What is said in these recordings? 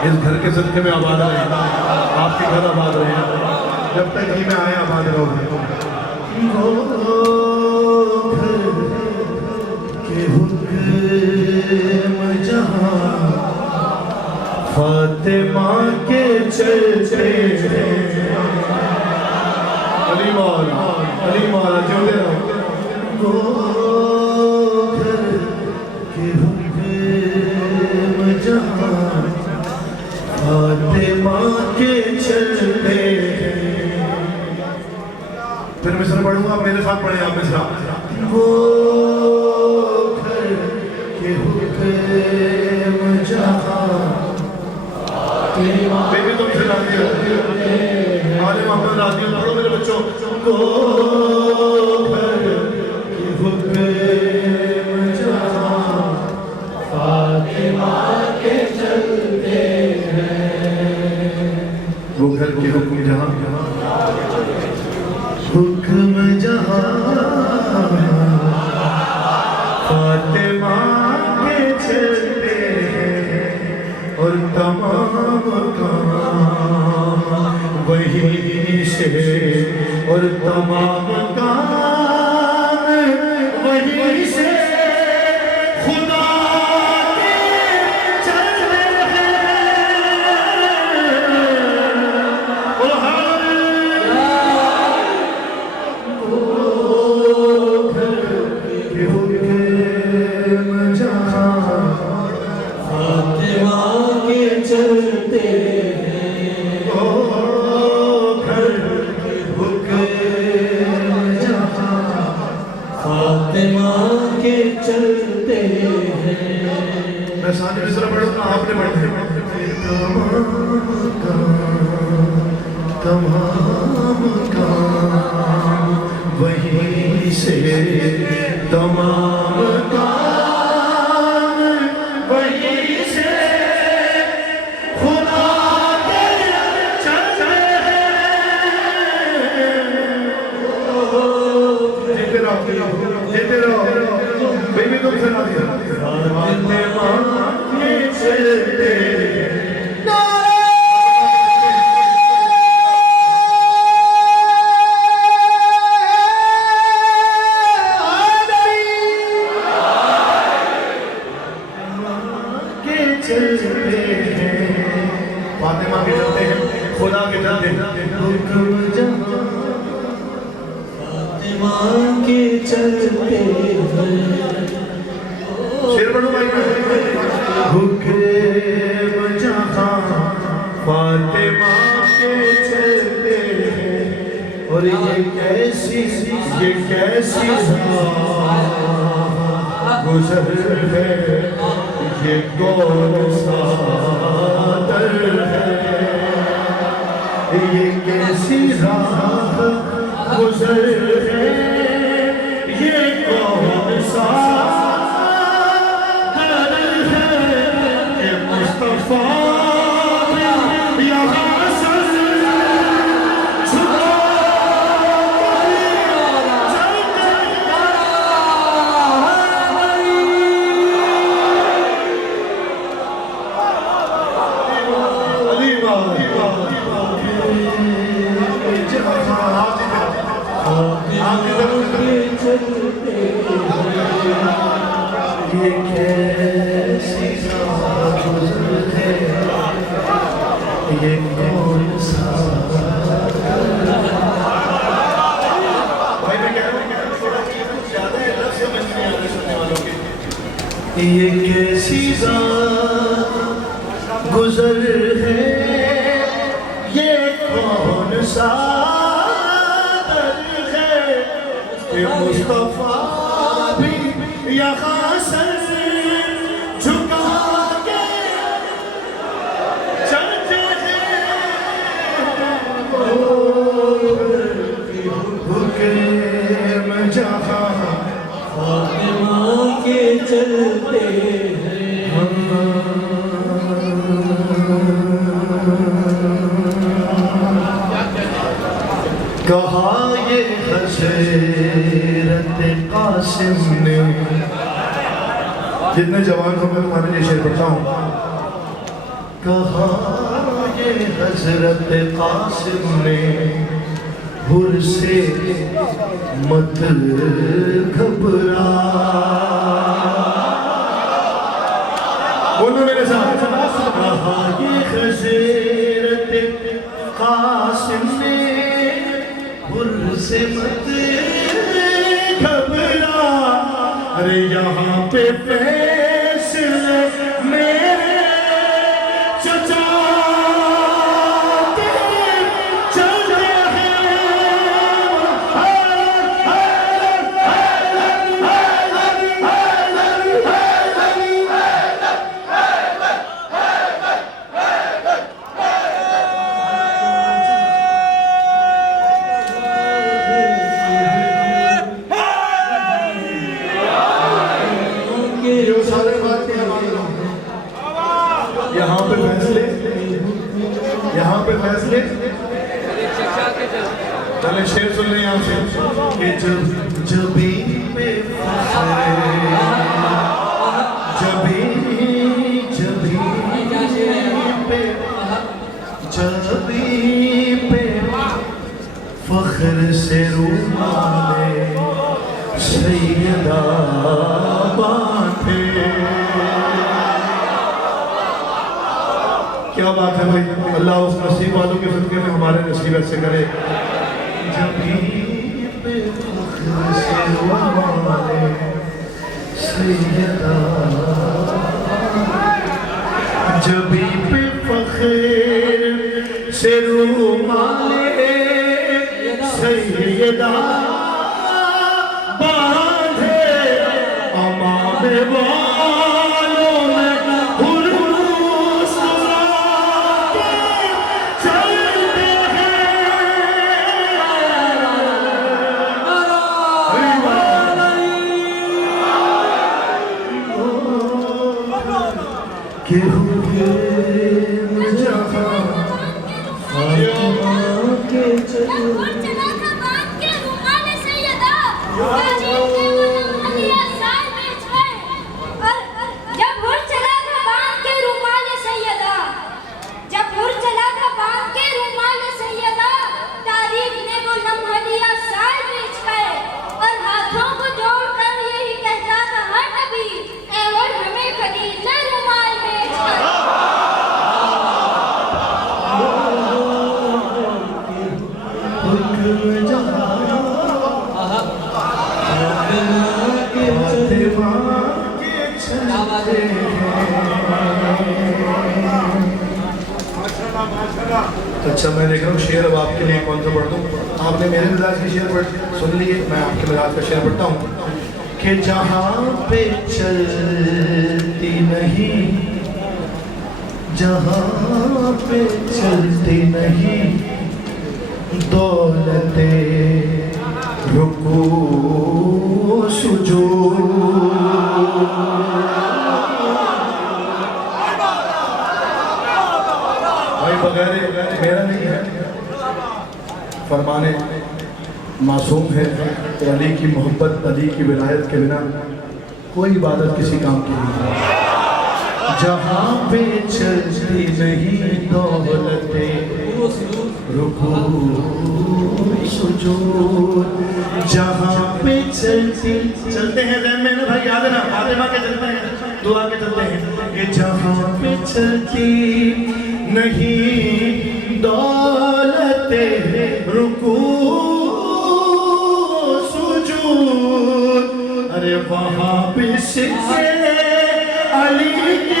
इस घर के सदके में आबाद रहे, आपके घर आबाद रहे, जब तक ही में आए आबाद रहोगे। वो घर के हुक्म जहां फातिमा के चलते अली मौला जोड़े रहो। वो घर के हुक्म जहां फातिमा के चलते। फिर मिसरा पढ़ूंगा, आप मेरे साथ पढ़े आप मिसरा। वो घर के हुक्म जहां बेबी तुमसे राजी हो, आले मोहम्मद राजी हो, पढ़ो मेरे बच्चों। वो घर के हुक्म जहां फातिमा के चलते हैं। वो घर के हुक्म जहां हुक्म जहां फातिमा के चलते हैं और तमाम काम वही से और तमाम काम वही से खुदा के चलते हैं। मैं साथ में जरा पढ़ूंगा, आपने पढ़ना है। तमाम काम वहीं से, तमाम काम वहीं से खुदा के चलते हैं। देते रहो बेबी तुम सुना दिया। फातिमा के चलते फातिमा के चलते हैं, खुदा के चलते हैं। फातिमा के चलते हैं। शेर पढ़ो भाई। हुक्म जहां फातिमा के चलते हैं और ये कैसी गुजर है, ये कौन सा दर है, ये कैसी राह गुजर है, ये कौन सा दर है, ये मुस्तफा ये कैसी गुजर है, ये कौन सा भाई मैं कह रहा हूँ ज्यादा लफ्ज़ समझ नहीं आ रहे सुनने वालों के। ये कैसी गुजर है, ये कौन सा दर है, ये मुस्तफा भी यहाँ सर झुका के चलते हैं। हुक्म जहां फातिमा के चलते हैं। कहा ये हज़रत कासिम ने, जितने जवान हो मैं तुम्हारे लिए शेर पढ़ता हूँ। कहा ये हजरत कासिम ने हुर से मत घबरा। बोलो मेरे साथ, कहा ये हजरत कासिम ने हुर से मत घबरा। अरे यहाँ पे फैसले मेरे चचा के चल रहे यहाँ पे फैसले। चले शेर सुन लें यहाँ से कि जबी पे फख्र से रूमाले सैयदा बांधे। क्या बात है भाई, अल्लाह उस नसीब वालों के सदके में हमारे नसीब ऐसे करे। जबी पे फख्र से रूमाले सैयदा, जबी पे फख्र से रूमाले सैयदा बांधे। अमामे वालों में हुरूस के चलते हैं कि हुए जहाँ के अच्छा, मैं देख रहा हूँ शेर अब आपके लिए कौन सा पढ़ दूँ। आपने मेरे मिजाज के शेर सुन लिए, मैं आपके मिजाज का शेर पढ़ता हूँ कि जहाँ पे चलती नहीं, जहाँ पे चलती नहीं दौलते रुकू सुजूद। बगैर मेरा नहीं है, फरमाने मासूम है। तो अली की मोहब्बत, अली की विलायत के बिना कोई इबादत किसी काम की नहीं। जहाँ पे चलती नहीं दौलते रुकू सुजूद, जहाँ पे चलते हैं ज़हन में ना भाई, याद है ना, फातिमा के चलते हैं, दुआ के चलते हैं कि जहाँ पे चलती नहीं दौलते रुकू सुजूद। अरे वहाँ पे सिक्के अली की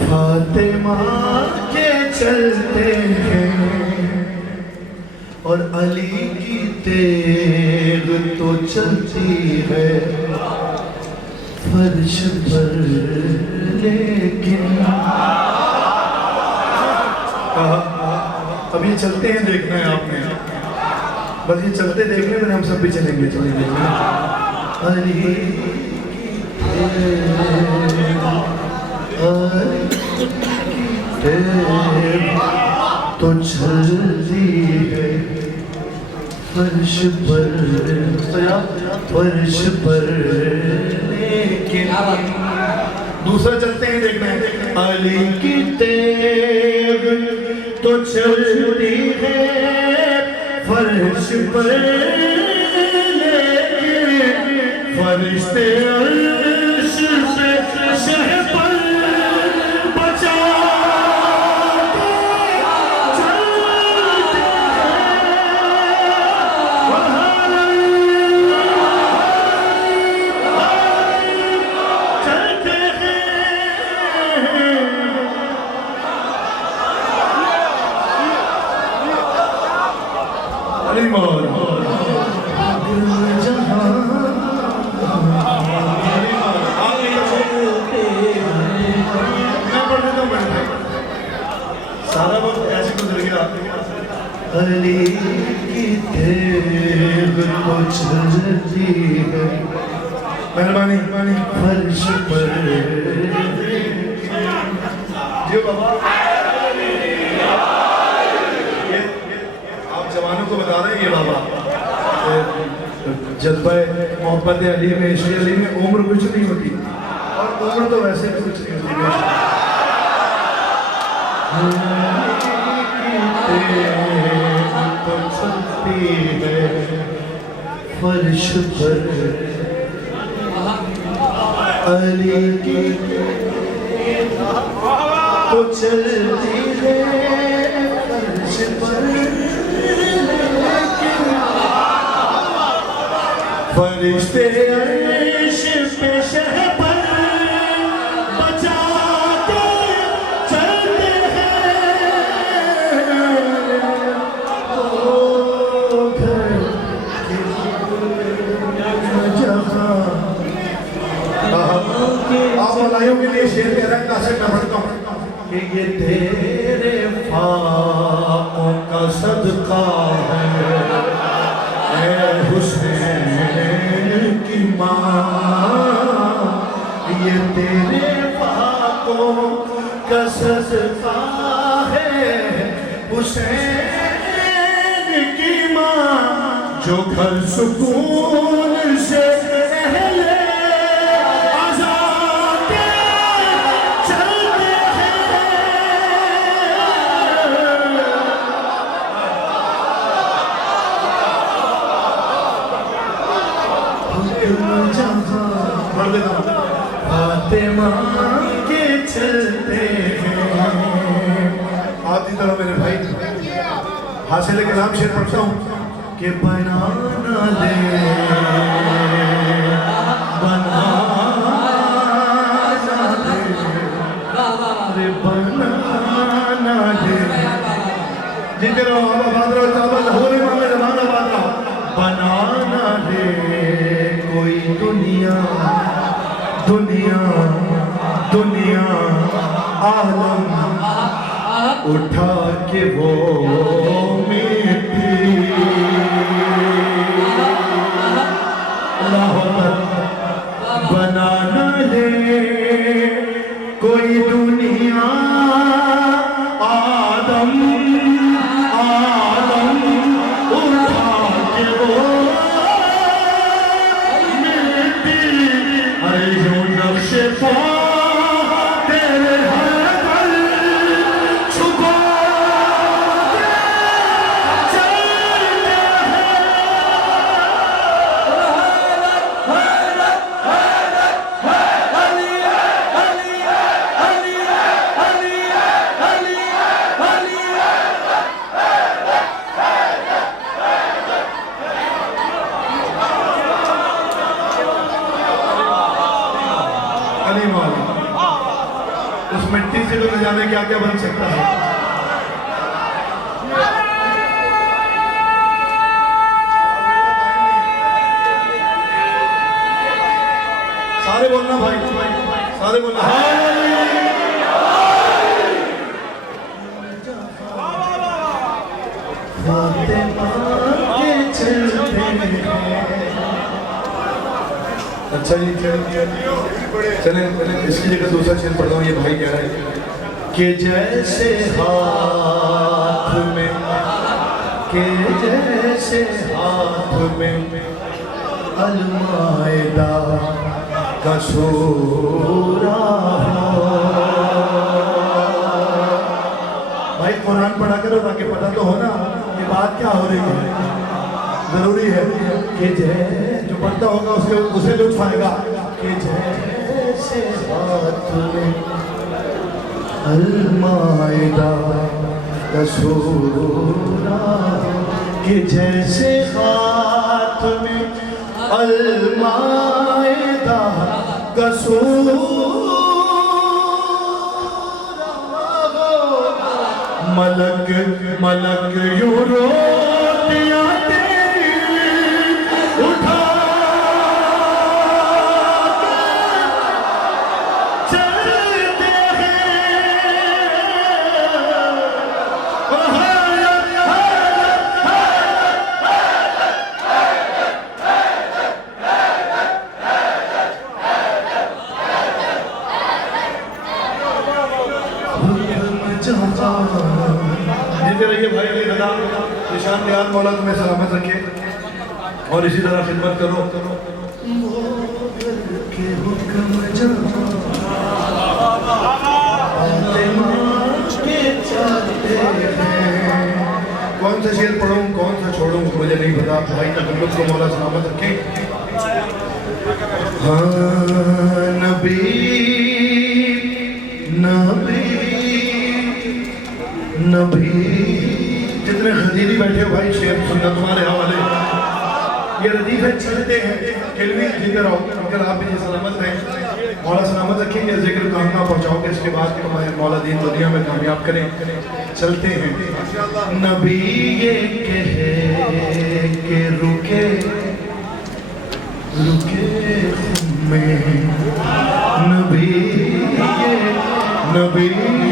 फातिमा के चलते हैं और अली की तेग तो चलती है फर्श पर, लेकिन ये चलते हैं देखना है आपने, बस ये चलते देखने में हम सब भी चलेंगे चलेंगे। अली तो चलती है फर्श पर लेकिन दूसरा चलते हैं देखना है। अली की तेग तो चलती है फर्श पर लेकिन फरिश्ते अर्श से शह पर बचा सारा वक्त ऐसे गुजर गया। अली की तेग तो चलती है, मेहरबानी फर्श पर जी बाबा। ये आप जवानों को बता रहे हैं, ये बाबा जज्बा मोहब्बत अली में, इश्क़ अली में उम्र कुछ नहीं होती, और उम्र तो वैसे भी कुछ नहीं होती। तो चलती है फर्श पर अली की तो चलती है फर्श पर फरिश्ते अर्श पे शह पर बचाते चलते हैं। ओ घर की जहाँ आप मलाइयों के लिए शेर कह रहा है, काशिफ मैं पढ़ता हूँ कि ये तेरे फाकों का सदका है हुसैन की माँ, ये तेरे फाकों का सदका है हुसैन की माँ, जो घर सुकून से फातिमा के चलते हैं। आती तरह मेरे भाई हासिल के नाम शेर पढ़ता हूँ कि बनाना ले बनाना ले जिनके रहो आबाद रहो चावल होने वाले जमाना बाद रहो बनाना ले कोई दुनिया दुनिया दुनिया आलम उठा के वो मिट्टी बनाना ले कोई दुनिया आदम आदम उठा के वो मिट्टी। अरे जो नक्श तेरे हर छुपा उस मिट्टी से तो न जाने क्या क्या बन सकता है। सारे बोलना भाई, सारे बोलना। अच्छा जी चले इसकी जगह दूसरा शेर पढ़ रहा हूँ। ये भाई कह रहा है कि जैसे हाथ में अलमायदा का सूरा हो। भाई कुरान पढ़ा करो ताकि पता तो हो ना ये बात क्या हो रही है। जरूरी है कि जो पढ़ता होगा उसे लुत्फ आएगा कि जैसे हाथ में अलमायदा का सूरा, कि जैसे हाथ में अलमायदा का सूरा, मलक यूं रोटियां तेरी उठा चलते जीते रहिए भाई अली रजा निशान दयाल मौला तुम्हें सलामत रखे और इसी तरह खिदमत करो। कौन सा शेर पढ़ूं कौन सा छोड़ूं मुझे नहीं पता। भाई तकल्लुफ को मौला सलामत रखे। हाँ नबी नबी नबी जितने खजीरी बैठे हो भाई शेर सुनना तुम्हारे हवाले। ये रदीफ है चलते हैं किलवी जीते रहो अगर आप भी सलामत रहें मौला सलामत रखेंगे। जिक्र कामना पहुँचाओगे इसके बाद तुम्हारे मौला दीन दुनिया में कामयाब करें। चलते हैं नबी ये कहे कि रुके रुके में नबी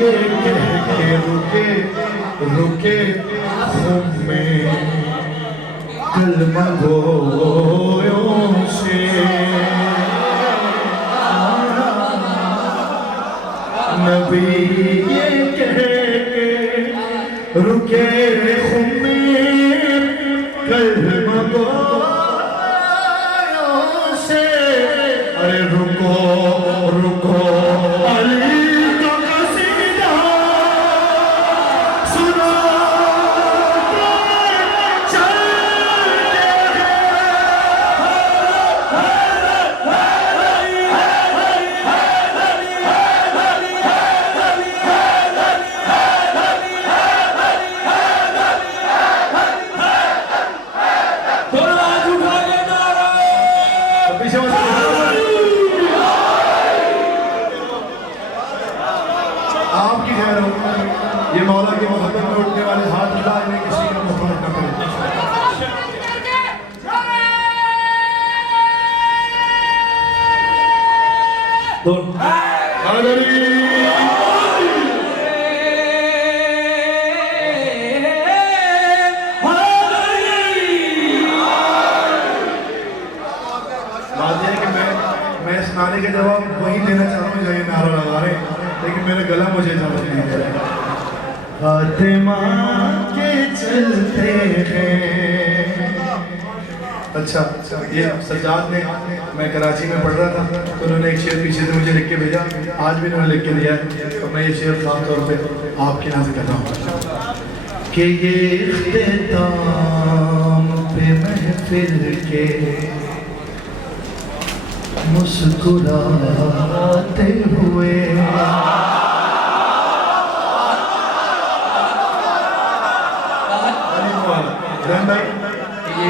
ये कह के रुके रुके में कलमा गोयों से नबी ये कह के रुके में कलमा गोयों से। अरे रुको रुको अली आपकी खैर हो। ये मौला की मोहब्बत में उठने वाले हाथ उठा इन्हें किसी का मुखालिफ न करें। मैं इस नारे के जवाब वही देना चाह रहा हूँ जो ये नारा लगा रहे हैं लेकिन मेरा गला मुझे समझ नहीं आ रहा। फातिमा के चलते हैं। अच्छा ये सज्जाद ने मैं कराची में पढ़ रहा था तो उन्होंने एक शेर पीछे से मुझे लिख के भेजा। आज भी उन्होंने लिख के दिया है तो मैं ये शेर खास तौर पे आपके यहाँ से कर रहा हूँ कि ये इख्तिताम पे महफिल के मुस्कुराते हुए ये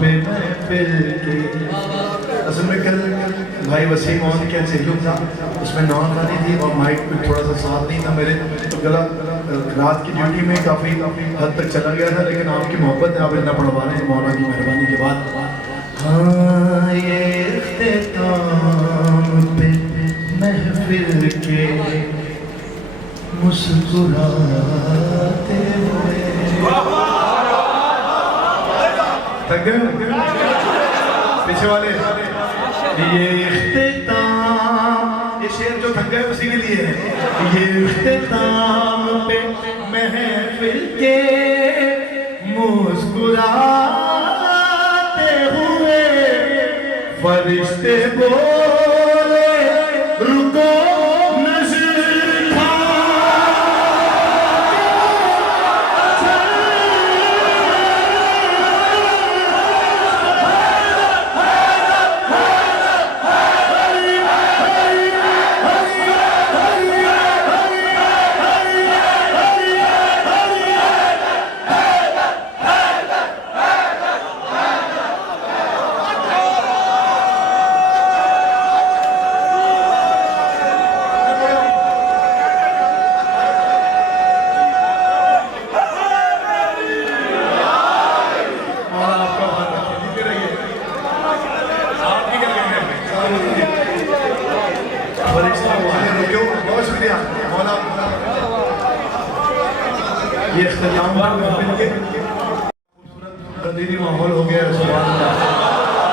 पे महफिल के। असल में कल भाई वसीम और क्या सेल्यूम था उसमें नॉन गानी थी और माइक पे थोड़ा सा साथ नहीं था मेरे तो गला रात की ड्यूटी में काफ़ी हद तक चला गया था। लेकिन आपकी मोहब्बत है आप इतना पढ़वा रहे हैं मौला की मेहरबानी के बाद। हाँ ये इख्तिताम पे महफिल के मुस्कुराते हुए। थक गए? पीछे वाले ये इख्तिताम, ये शेर जो थक गए उसी के लिए है। ये इख्तिताम पे महफिल के मुस्कुराते हुए फरिश्ते बोले रुको नज़र खा ये इख्तिताम महफिल के खूबसूरत कदीरी माहौल हो गया। सुभान अल्लाह।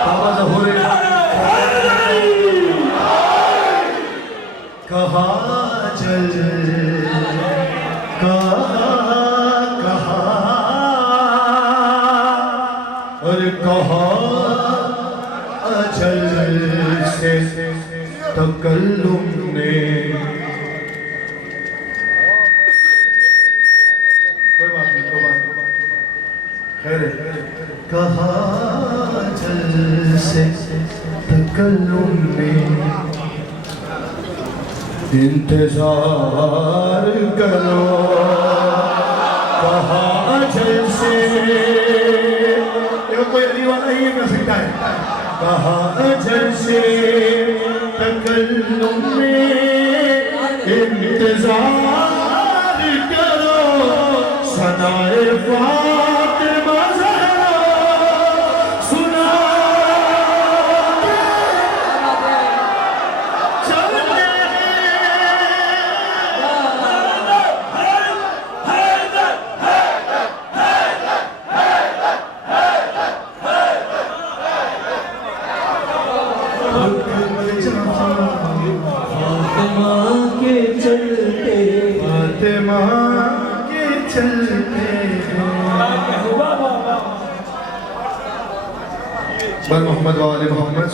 बाबा ज़हूर कहाँ चल कहाँ और कहाँ अजल से तकल्लुम ने कहाँ जल से तकल्लुम में इंतजार करो कहाँ जल से। देखो कोई अली वाला ही कर सकता है। कहाँ जल से तकल्लुम में इंतजार करो सनाए फातिमा के चलते मोहम्मद वाले मोहम्मद